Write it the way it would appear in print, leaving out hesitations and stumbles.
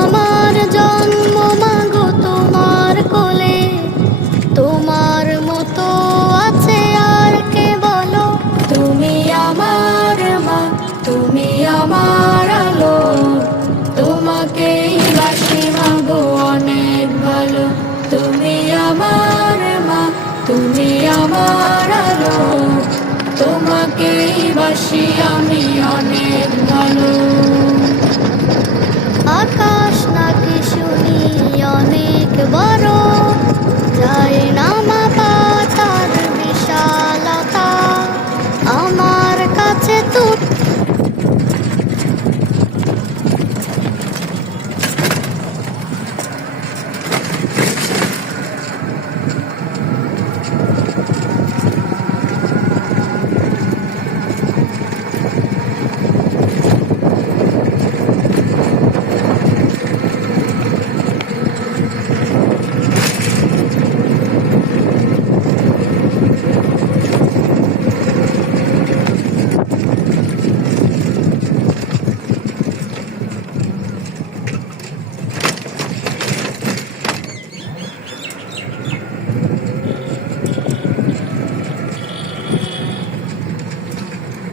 আমার জন্ম মাগো তোমার কোলে, তোমার মতো আছে আর কে বলো। তুমি আমার মা, তুমি আমার আলো, তোমাকেই বাসি মাগো অনেক ভালো। তুমি আমার মা, তুমি আমার আলো, তোমাকেই বাসি আমি অনেক ভালো। আকাশ নাকি শুনি অনেক বড়,